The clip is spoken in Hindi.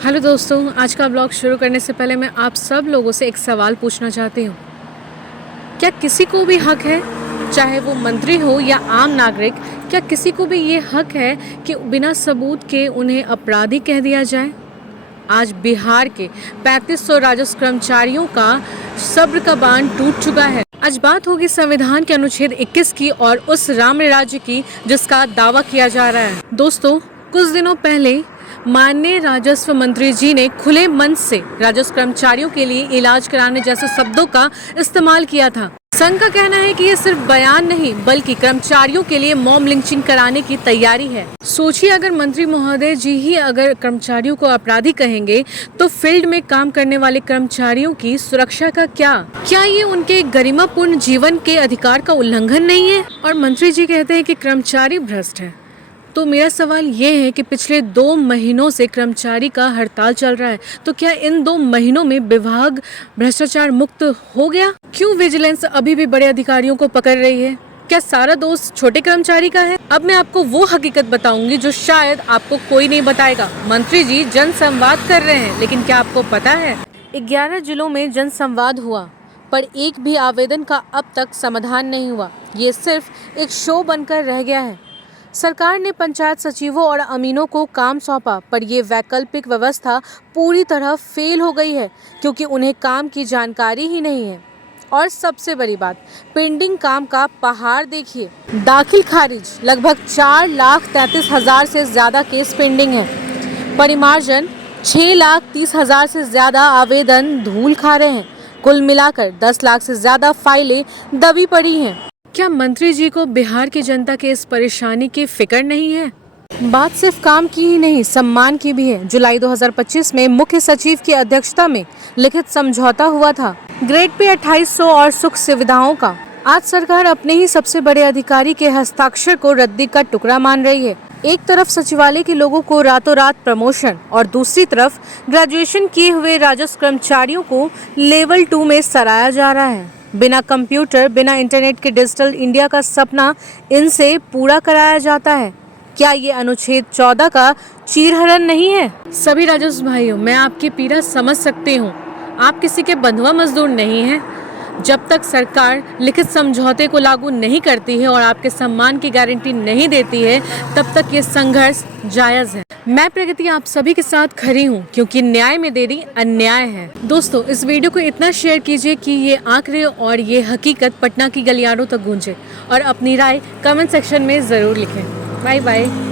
हेलो दोस्तों, आज का ब्लॉग शुरू करने से पहले मैं आप सब लोगों से एक सवाल पूछना चाहती हूँ। क्या किसी को भी हक है, चाहे वो मंत्री हो या आम नागरिक, क्या किसी को भी ये हक है कि बिना सबूत के उन्हें अपराधी कह दिया जाए? आज बिहार के 3500 राजस्व कर्मचारियों का सब्र का बांध टूट चुका है। आज बात होगी संविधान के अनुच्छेद 21 की और उस राम राज्य की जिसका दावा किया जा रहा है। दोस्तों, कुछ दिनों पहले माननीय राजस्व मंत्री जी ने खुले मन से राजस्व कर्मचारियों के लिए इलाज कराने जैसे शब्दों का इस्तेमाल किया था। संघ का कहना है कि ये सिर्फ बयान नहीं बल्कि कर्मचारियों के लिए मॉब लिंचिंग कराने की तैयारी है। सोचिए, अगर मंत्री महोदय जी ही अगर कर्मचारियों को अपराधी कहेंगे तो फील्ड में काम करने वाले कर्मचारियों की सुरक्षा का क्या ये उनके गरिमापूर्ण जीवन के अधिकार का उल्लंघन नहीं है? और मंत्री जी कहते हैं कि कर्मचारी भ्रष्ट है। तो मेरा सवाल ये है कि पिछले 2 महीनों से कर्मचारी का हड़ताल चल रहा है, तो क्या इन 2 महीनों में विभाग भ्रष्टाचार मुक्त हो गया? क्यों विजिलेंस अभी भी बड़े अधिकारियों को पकड़ रही है? क्या सारा दोष छोटे कर्मचारी का है? अब मैं आपको वो हकीकत बताऊंगी जो शायद आपको कोई नहीं बताएगा। मंत्री जी जन संवाद कर रहे हैं, लेकिन क्या आपको पता है 11 जिलों में जन संवाद हुआ, पर एक भी आवेदन का अब तक समाधान नहीं हुआ। ये सिर्फ एक शो बनकर रह गया है। सरकार ने पंचायत सचिवों और अमीनों को काम सौंपा, पर ये वैकल्पिक व्यवस्था पूरी तरह फेल हो गई है क्योंकि उन्हें काम की जानकारी ही नहीं है। और सबसे बड़ी बात, पेंडिंग काम का पहाड़ देखिए। दाखिल खारिज लगभग 4,33,000 से ज़्यादा केस पेंडिंग है। परिमार्जन 6,30,000 से ज़्यादा आवेदन धूल खा रहे हैं। कुल मिलाकर 10 लाख से ज़्यादा फाइलें दबी पड़ी हैं। क्या मंत्री जी को बिहार की जनता के इस परेशानी की फिक्र नहीं है? बात सिर्फ काम की ही नहीं, सम्मान की भी है। जुलाई 2025 में मुख्य सचिव की अध्यक्षता में लिखित समझौता हुआ था ग्रेड पे 2800 और सुख सुविधाओं का। आज सरकार अपने ही सबसे बड़े अधिकारी के हस्ताक्षर को रद्दी का टुकड़ा मान रही है। एक तरफ सचिवालय के लोगों को रातों रात प्रमोशन और दूसरी तरफ ग्रेजुएशन किए हुए राजस्व कर्मचारियों को लेवल 2 में सराहा जा रहा है। बिना कंप्यूटर, बिना इंटरनेट के डिजिटल इंडिया का सपना इनसे पूरा कराया जाता है। क्या ये अनुच्छेद 14 का चीरहरण नहीं है? सभी राजस्व भाइयों, मैं आपकी पीड़ा समझ सकती हूँ। आप किसी के बंधुआ मजदूर नहीं हैं। जब तक सरकार लिखित समझौते को लागू नहीं करती है और आपके सम्मान की गारंटी नहीं देती है, तब तक ये संघर्ष जायज़ है। मैं प्रगति आप सभी के साथ खड़ी हूँ क्योंकि न्याय में देरी अन्याय है। दोस्तों, इस वीडियो को इतना शेयर कीजिए कि ये आंकड़े और ये हकीकत पटना की गलियारों तक गूंजे और अपनी राय कमेंट सेक्शन में ज़रूर लिखें। Bye bye.